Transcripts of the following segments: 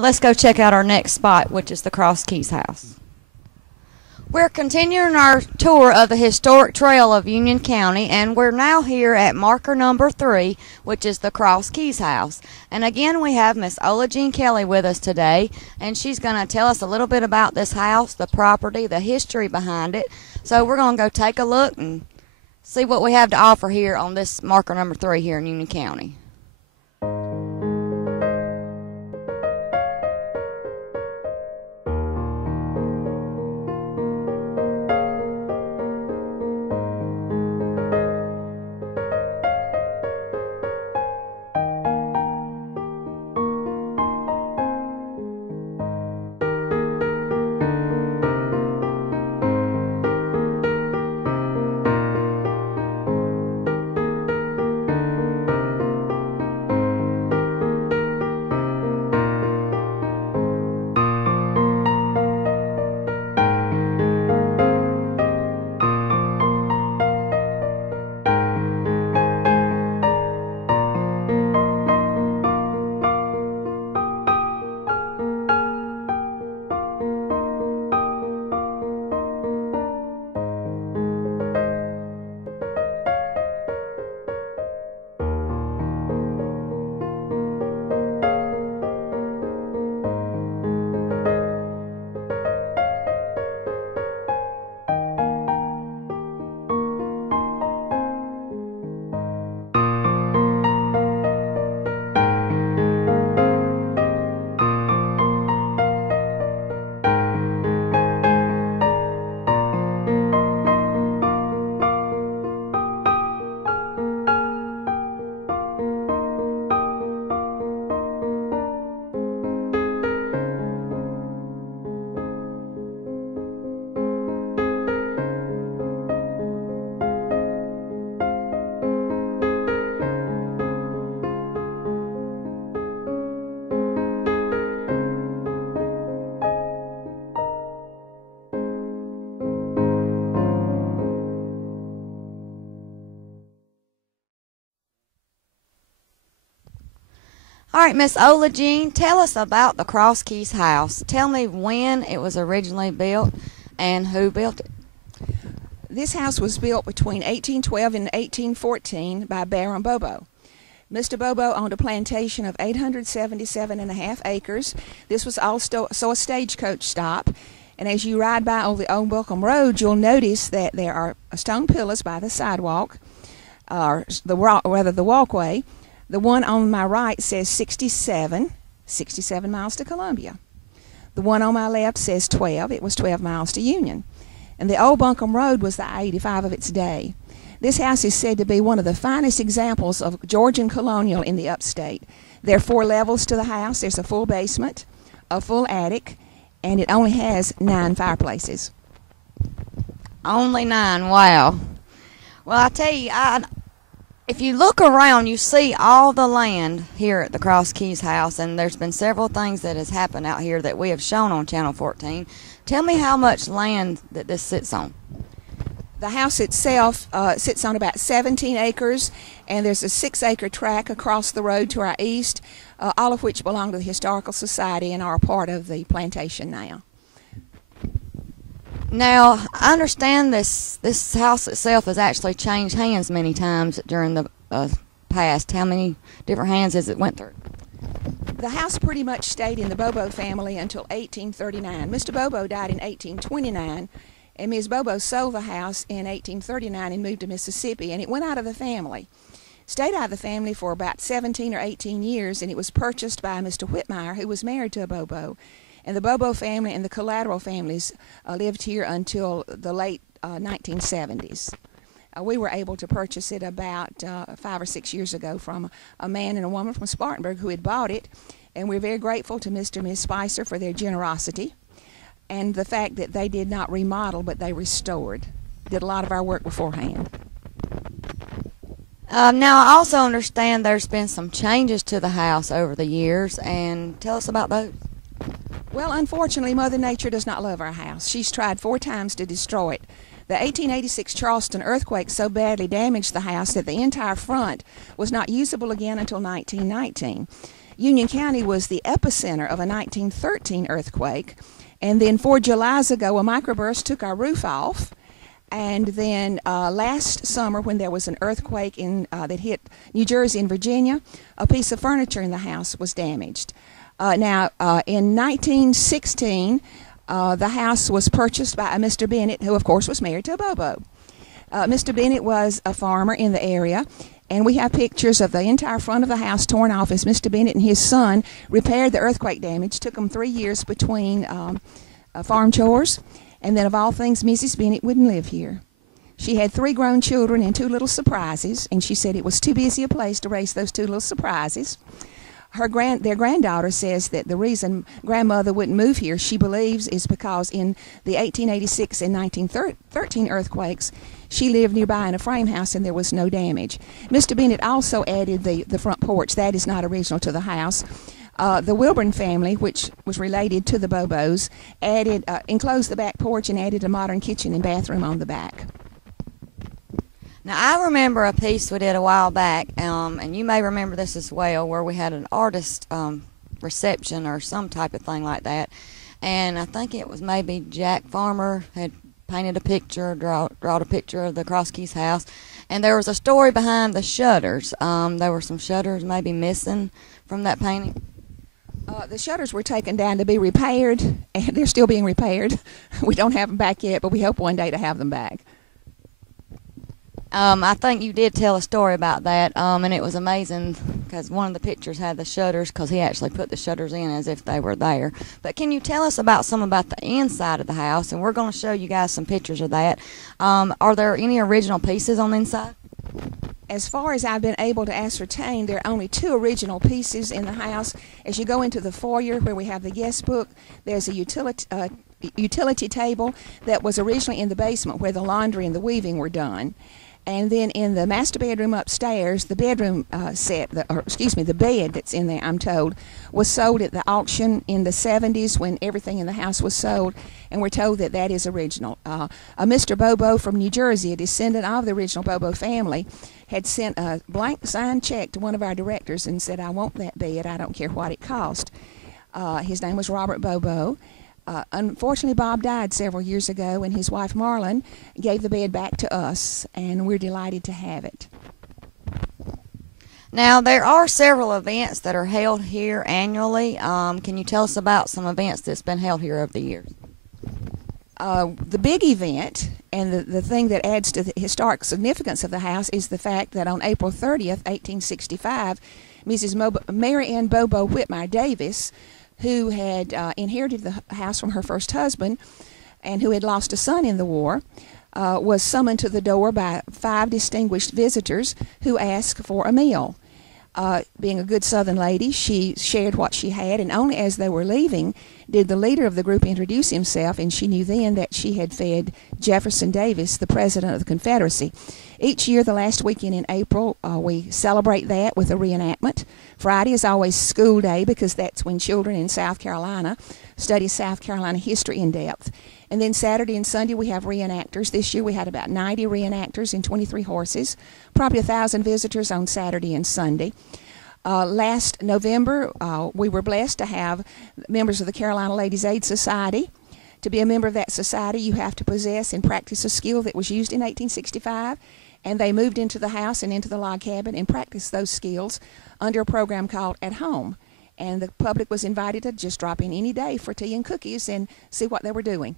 Let's go check out our next spot, which is the Cross Keys House. We're continuing our tour of the historic trail of Union County, and we're now here at marker number 3, which is the Cross Keys House. And again, we have Miss Ola Jean Kelly with us today, and she's going to tell us a little bit about this house, the property, the history behind it. So we're going to go take a look and see what we have to offer here on this marker number 3 here in Union County. All right, Miss Ola Jean, tell us about the Cross Keys House. Tell me when it was originally built and who built it. This house was built between 1812 and 1814 by Baron Bobo. Mr. Bobo owned a plantation of 877.5 acres. This was also a stagecoach stop. And as you ride by on the Old Buckham Road, you'll notice that there are stone pillars by the sidewalk, or the walkway. The one on my right says 67 miles to Columbia. The one on my left says 12. It was 12 miles to Union. And the Old Buncombe Road was the I-85 of its day. This house is said to be one of the finest examples of Georgian colonial in the upstate. There are 4 levels to the house. There's a full basement, a full attic, and it only has 9 fireplaces. Only 9, wow. Well, I tell you, if you look around, you see all the land here at the Cross Keys House, and there's been several things that has happened out here that we have shown on Channel 14. Tell me how much land that this sits on. The house itself sits on about 17 acres, and there's a 6-acre tract across the road to our east, all of which belong to the Historical Society and are a part of the plantation now. Now, I understand this house itself has actually changed hands many times during the past. How many different hands has it went through? The house pretty much stayed in the Bobo family until 1839. Mr. Bobo died in 1829, and Ms. Bobo sold the house in 1839 and moved to Mississippi, and it went out of the family. Stayed out of the family for about 17 or 18 years, and it was purchased by Mr. Whitmire, who was married to a Bobo. And the Bobo family and the Collateral families lived here until the late 1970s. We were able to purchase it about 5 or 6 years ago from a man and a woman from Spartanburg who had bought it, and we're very grateful to Mr. and Ms. Spicer for their generosity and the fact that they did not remodel, but they restored. Did a lot of our work beforehand. Now, I also understand there's been some changes to the house over the years, and tell us about those. Well, unfortunately, Mother Nature does not love our house. She's tried 4 times to destroy it. The 1886 Charleston earthquake so badly damaged the house that the entire front was not usable again until 1919. Union County was the epicenter of a 1913 earthquake, and then 4 Julys ago, a microburst took our roof off. And then last summer, when there was an earthquake that hit New Jersey and Virginia, a piece of furniture in the house was damaged. Now, in 1916, the house was purchased by a Mr. Bennett, who, of course, was married to a Bobo. Mr. Bennett was a farmer in the area, and we have pictures of the entire front of the house torn off as Mr. Bennett and his son repaired the earthquake damage. Took them 3 years between farm chores. And then, of all things, Mrs. Bennett wouldn't live here. She had 3 grown children and 2 little surprises, and she said it was too busy a place to raise those 2 little surprises. Their granddaughter says that the reason grandmother wouldn't move here, she believes, is because in the 1886 and 1913 earthquakes, she lived nearby in a frame house and there was no damage. Mr. Bennett also added the front porch. That is not original to the house. The Wilburn family, which was related to the Bobos, enclosed the back porch and added a modern kitchen and bathroom on the back. Now, I remember a piece we did a while back, and you may remember this as well, where we had an artist reception or some type of thing like that. And I think it was maybe Jack Farmer had painted a picture, drawed a picture of the Cross Keys house. And there was a story behind the shutters. There were some shutters maybe missing from that painting. The shutters were taken down to be repaired, and they're still being repaired. We don't have them back yet, but we hope one day to have them back. I think you did tell a story about that, and it was amazing because one of the pictures had the shutters because he actually put the shutters in as if they were there. But can you tell us about the inside of the house? And we're going to show you guys some pictures of that. Are there any original pieces on the inside? As far as I've been able to ascertain, there are only 2 original pieces in the house. As you go into the foyer where we have the guest book, there's a utility table that was originally in the basement where the laundry and the weaving were done. And then in the master bedroom upstairs, the bedroom the bed that's in there, I'm told, was sold at the auction in the 70s when everything in the house was sold, and we're told that that is original. A Mr. Bobo from New Jersey, a descendant of the original Bobo family, had sent a blank signed check to one of our directors and said, "I want that bed, I don't care what it cost." His name was Robert Bobo. Unfortunately, Bob died several years ago, and his wife Marlon gave the bed back to us, and we're delighted to have it. Now, there are several events that are held here annually. Can you tell us about some events that's been held here over the years? The big event, and the thing that adds to the historic significance of the house, is the fact that on April 30th, 1865, Mrs. Mary Ann Bobo Whitmire Davis, who had inherited the house from her first husband and who had lost a son in the war, was summoned to the door by 5 distinguished visitors who asked for a meal. Being a good Southern lady, she shared what she had, and only as they were leaving did the leader of the group introduce himself, and she knew then that she had fed Jefferson Davis, the president of the Confederacy. Each year, the last weekend in April, we celebrate that with a reenactment. Friday is always school day because that's when children in South Carolina study South Carolina history in depth. And then Saturday and Sunday we have reenactors. This year we had about 90 reenactors and 23 horses, probably 1,000 visitors on Saturday and Sunday. Last November, we were blessed to have members of the Carolina Ladies Aid Society. To be a member of that society, you have to possess and practice a skill that was used in 1865, and they moved into the house and into the log cabin and practiced those skills under a program called At Home. And the public was invited to just drop in any day for tea and cookies and see what they were doing.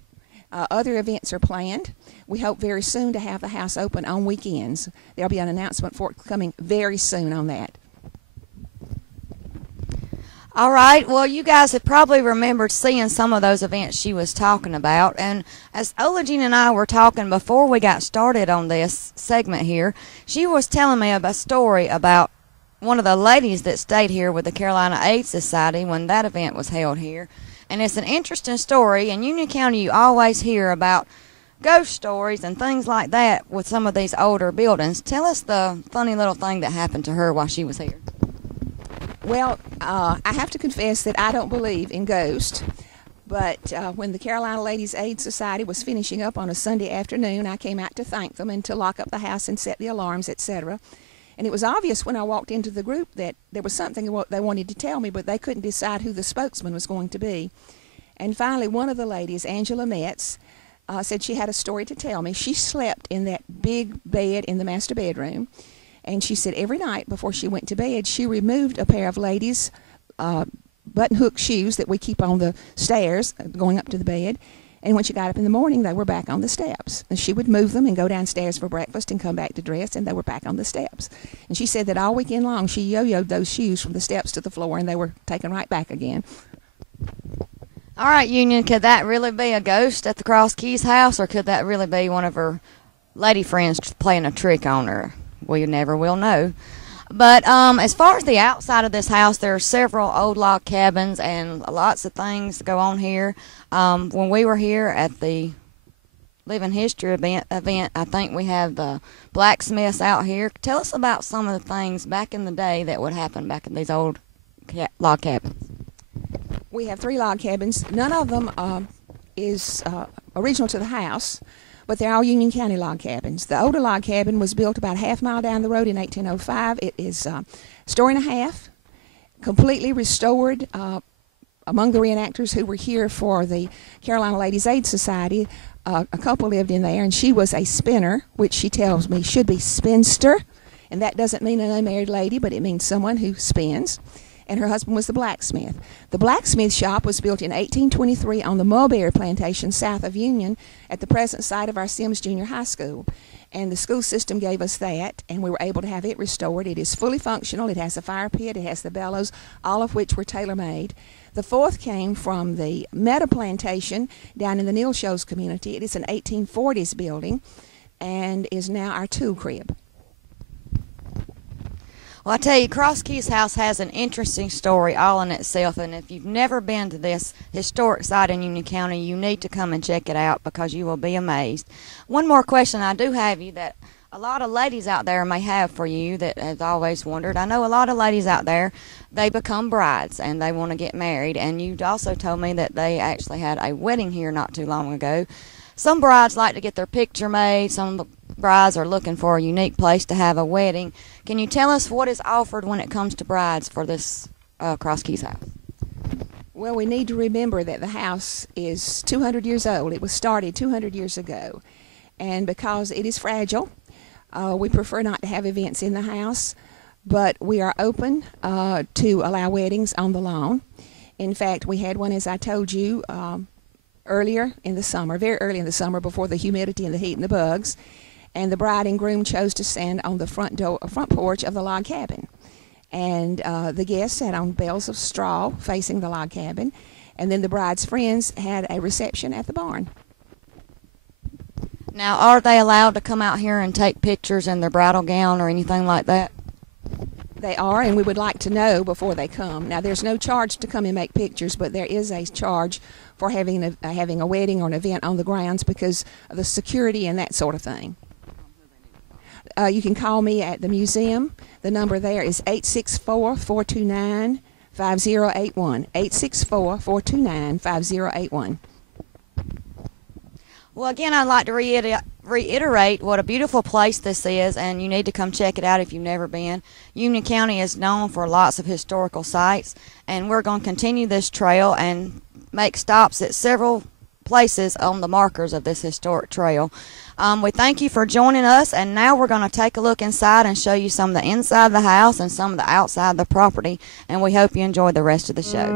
Other events are planned. We hope very soon to have the house open on weekends. There'll be an announcement forthcoming very soon on that. All right, well, you guys have probably remembered seeing some of those events she was talking about. And as Ola Jean and I were talking before we got started on this segment here, she was telling me a story about one of the ladies that stayed here with the Carolina Aid Society when that event was held here. And it's an interesting story. In Union County, you always hear about ghost stories and things like that with some of these older buildings. Tell us the funny little thing that happened to her while she was here. Well, I have to confess that I don't believe in ghosts, but when the Carolina Ladies Aid Society was finishing up on a Sunday afternoon, I came out to thank them and to lock up the house and set the alarms, etc. And it was obvious when I walked into the group that there was something they wanted to tell me, but they couldn't decide who the spokesman was going to be. And finally, one of the ladies, Angela Metz, said she had a story to tell me. She slept in that big bed in the master bedroom, and she said every night before she went to bed, she removed a pair of ladies' button-hook shoes that we keep on the stairs going up to the bed, and when she got up in the morning, they were back on the steps. And she would move them and go downstairs for breakfast and come back to dress, and they were back on the steps. And she said that all weekend long, she yo-yoed those shoes from the steps to the floor, and they were taken right back again. All right, Union, could that really be a ghost at the Cross Keys house, or could that really be one of her lady friends playing a trick on her? We never will know. But as far as the outside of this house, there are several old log cabins and lots of things that go on here. When we were here at the Living History event, I think we have the blacksmiths out here. Tell us about some of the things back in the day that would happen back in these old log cabins. We have 3 log cabins. None of them is original to the house, but they're all Union County log cabins. The older log cabin was built about a half-mile down the road in 1805. It is a story and a half, completely restored. Among the reenactors who were here for the Carolina Ladies Aid Society, a couple lived in there, and she was a spinner, which she tells me should be spinster, and that doesn't mean an unmarried lady, but it means someone who spins. And her husband was the blacksmith. The blacksmith shop was built in 1823 on the mulberry plantation south of Union at the present site of our Sims Junior High School. And the school system gave us that, and we were able to have it restored. It is fully functional. It has a fire pit. It has the bellows, all of which were tailor-made. The 4th came from the Meadow Plantation down in the Neal Shows community. It is an 1840s building and is now our tool crib. Well, I tell you, Cross Keys House has an interesting story all in itself, and if you've never been to this historic site in Union County, you need to come and check it out because you will be amazed. One more question I do have you that a lot of ladies out there may have for you that have always wondered. I know a lot of ladies out there, they become brides and they want to get married, and you also told me that they actually had a wedding here not too long ago. Some brides like to get their picture made. Some brides are looking for a unique place to have a wedding. Can you tell us what is offered when it comes to brides for this Cross Keys house? Well, we need to remember that the house is 200 years old. It was started 200 years ago. And because it is fragile, we prefer not to have events in the house, but we are open to allow weddings on the lawn. In fact, we had one, as I told you, earlier in the summer, very early in the summer, before the humidity and the heat and the bugs, and the bride and groom chose to stand on the front porch of the log cabin. And the guests sat on bales of straw facing the log cabin, and then the bride's friends had a reception at the barn. Now, are they allowed to come out here and take pictures in their bridal gown or anything like that? They are, and we would like to know before they come. Now, there's no charge to come and make pictures, but there is a charge for having a wedding or an event on the grounds because of the security and that sort of thing. You can call me at the museum. The number there is 864-429-5081. 864-429-5081. Well, again, I'd like to reiterate what a beautiful place this is, and you need to come check it out if you've never been. Union County is known for lots of historical sites, and we're going to continue this trail and make stops at several places on the markers of this historic trail. We thank you for joining us, and now we're going to take a look inside and show you some of the inside of the house and some of the outside of the property, and we hope you enjoy the rest of the show.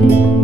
you.